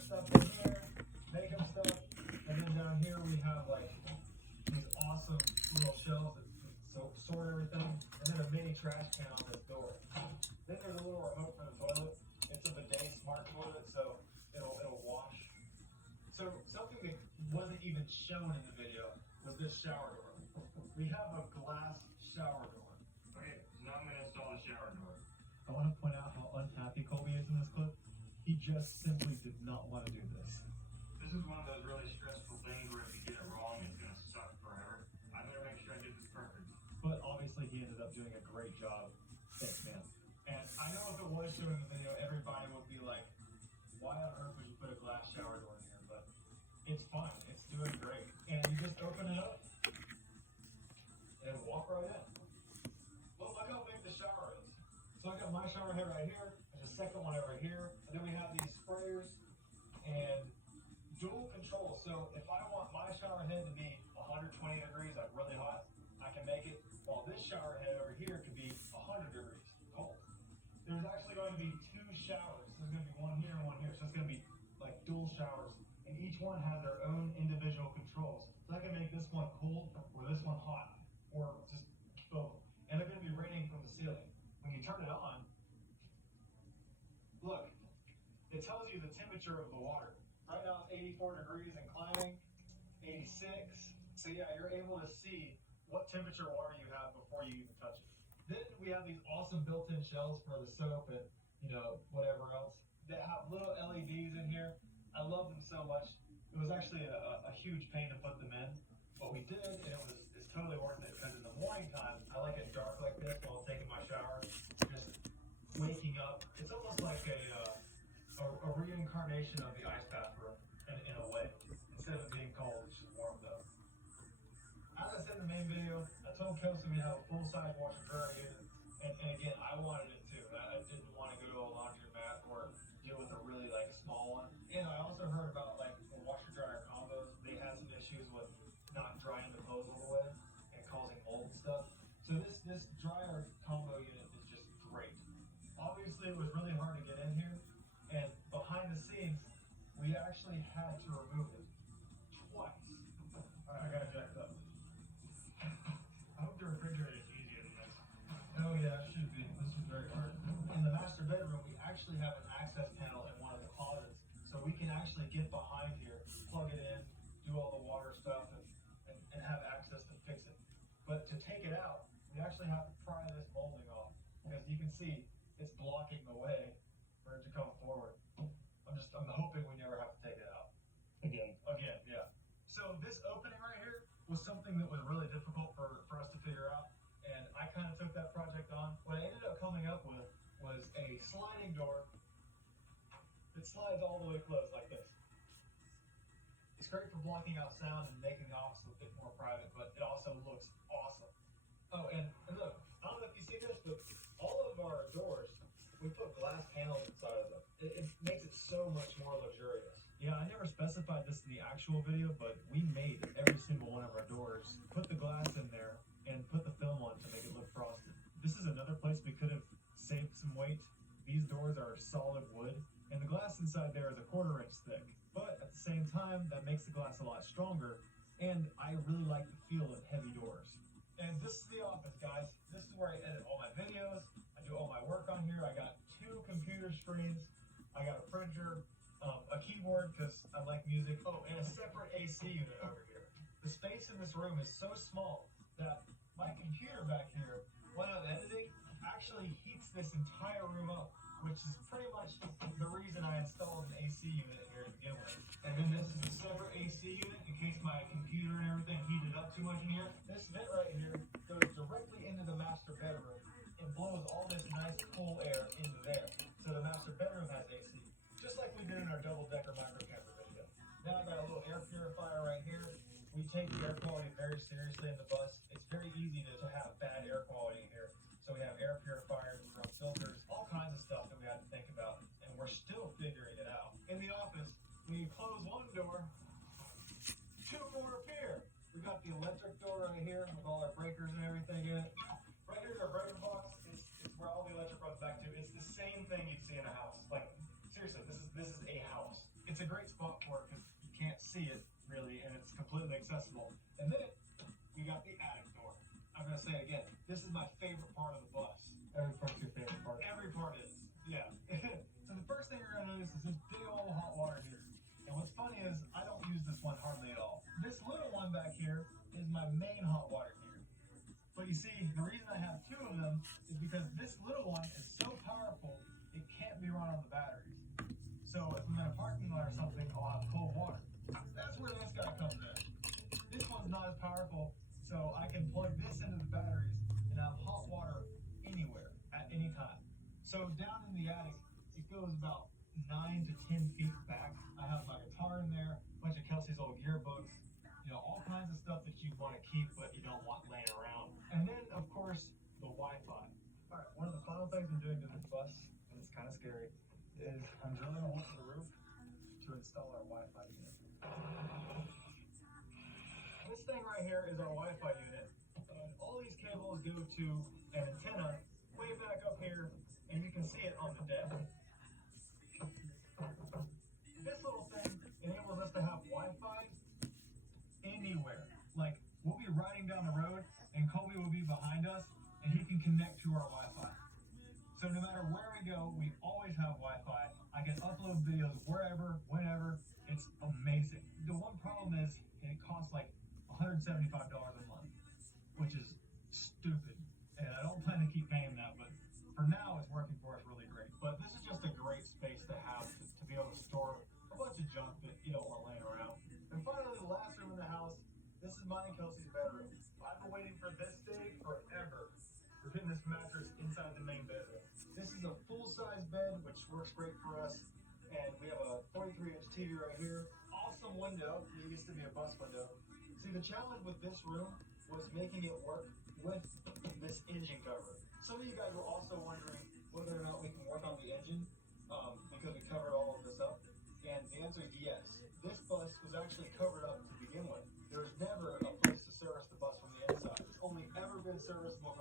stuff in here, makeup stuff, and then down here we have like these awesome little shelves that sort everything, and then a mini trash can on this door. Then there's a little remote for the toilet. It's a bidet smart toilet, so it'll wash. So something that wasn't even shown in the video was this shower door. We have a glass shower door. Okay, so now I'm gonna install the shower door. I want to point out how unhappy Colby is in this clip. He just simply did not want to do this. This is one of those really stressful things where if you get it wrong, it's gonna suck forever. I better make sure I get this perfect. But obviously he ended up doing a great job. Thanks, man. And I know if it was shown in the video, everybody would be like, why on earth would you put a glass shower door in here? But it's fine. It's doing great. And you just open it up and walk right in. Well, look how big the shower is. So I got my shower head right here. There's a second one over here. And then we have these sprayers and dual control. So if I want my shower head to be 120 degrees, like really hot, I can make it, while this shower head over here could be 100 degrees cold. There's actually going to be two showers. There's going to be one here and one here. So it's going to be like dual showers. And each one has their own individual controls. So I can make this one cold or this one hot, or just both. And they're going to be raining from the ceiling. When you turn it on, look, it tells you the temperature of the water. Right now it's 84 degrees and climbing, 86. So yeah, you're able to see what temperature water you have before you even touch it. Then we have these awesome built-in shelves for the soap and whatever else that have little LEDs in here. I love them so much. It was actually a huge pain to put them in, but we did, and it's totally worth it because in the morning time I like it dark like this while taking my shower, just waking up. It's almost like a reincarnation of the ice bathroom in a way. Instead of being cold, it's just warmed up. As I said in the main video, I told Kelsey we have a full-size washer dryer unit, and again, I wanted it too. I didn't want to go to a laundromat or deal with a really small one. And I also heard about the washer dryer combos. They had some issues with not drying the clothes all the way and causing mold and stuff. So this dryer combo unit is just great. Obviously, it was really hard to get in here, and behind the scenes, we actually had to remove it twice. All right, I got it jacked up. I hope the refrigerator is easier than this. Oh yeah, it should be. This is very hard. In the master bedroom, we actually have an access panel in one of the closets, so we can actually get behind here, plug it in, do all the water stuff, and have access to fix it. But to take it out, we actually have to pry this molding off, because you can see it's blocking the way for it to come forward. I'm hoping we never have to take it out. Again, Yeah. So this opening right here was something that was really difficult for us to figure out, and I kind of took that project on. What I ended up coming up with was a sliding door that slides all the way closed like this. It's great for blocking out sound and making the office a bit more private, but it also looks awesome. Oh, and look, I don't know if you see this, but all of our doors, we put glass panels inside of them. It makes it so much more luxurious. Yeah, I never specified this in the actual video, but we made every single one of our doors, put the glass in there, and put the film on to make it look frosted. This is another place we could have saved some weight. These doors are solid wood, and the glass inside there is a 1/4 inch thick. But at the same time, that makes the glass a lot stronger, and I really like the feel of heavy doors. And this is the office, guys. This is where I edit all my videos. I do all my work on here. I got 2 computer screens. I got a printer, a keyboard because I like music. Oh, and a separate AC unit over here. The space in this room is so small that my computer back here, when I'm editing, actually heats this entire room up, which is pretty much the reason I installed an AC unit in here to begin with. And then this is a separate AC unit in case my computer and everything heated up too much in here. This vent right here goes directly into the master bedroom and blows all this nice cool air into there. So the master bedroom has AC, just like we did in our double-decker micro camper video. Now I got a little air purifier right here. We take the air quality very seriously in the bus. It's very easy to have bad air quality in here. So we have air purifiers, we run filters, all kinds of stuff that we had to think about, and we're still figuring it out. In the office, when you close one door, 2 more appear. We got the electric door right here with all our breakers and everything in it. Right here's our breaker box. It's where all the electric runs back to. It's the same thing you'd see in a house. Like, seriously, this is a house. it's a great spot for it because you can't see it really, and it's completely accessible. And then we got the attic door. I'm gonna say it again. This is my favorite part of the bus. Every part's your favorite part. Every part is, yeah. So the first thing you're gonna notice is this big old hot water heater. And what's funny is I don't use this one hardly at all. This little one back here is my main hot water heater. But you see, the reason I have two of them is because this little one is so powerful it can't be run on the batteries. So if I'm in a parking lot or something, I'll have cold water. That's where this guy comes in. This one's not as powerful, so I can plug this into the batteries and have hot water anywhere at any time. So down in the attic, it goes about 9 to 10 feet back. I have my guitar in there, a bunch of Kelsey's old yearbooks, you know, all kinds of stuff that you want to keep but you don't want laying around. And then, of course, the Wi-Fi. All right, one of the final things I'm doing to this bus, and it's kind of scary, is I'm drilling a hole to the roof to install our Wi-Fi unit. This thing right here is our Wi-Fi unit, and all these cables go to an antenna way back up here, and you can see it on the deck. This little thing enables us to have Wi-Fi anywhere. Like, we'll be riding down the road, and Colby will be behind us, and he can connect to our Wi-Fi. So no matter where we go, we always have Wi-Fi. I can upload videos wherever, whenever. It's amazing. The one problem is it costs like $175 a month, which is stupid. And I don't plan to keep paying that, but for now it's working for us really great. But this is just a great space to have to be able to store a bunch of junk that you don't want laying around. And finally, the last room in the house, this is mine and Kelsey's bedroom. I've been waiting for this day forever. We're getting this mattress inside the main bedroom. This is a full-size bed, which works great for us. And we have a 43-inch TV right here. Awesome window. It used to be a bus window. See, the challenge with this room was making it work with this engine cover. Some of you guys were also wondering whether or not we can work on the engine because we covered all of this up. And the answer is yes. This bus was actually covered up to begin with. There's never a place to service the bus from the inside. It's only ever been serviceable from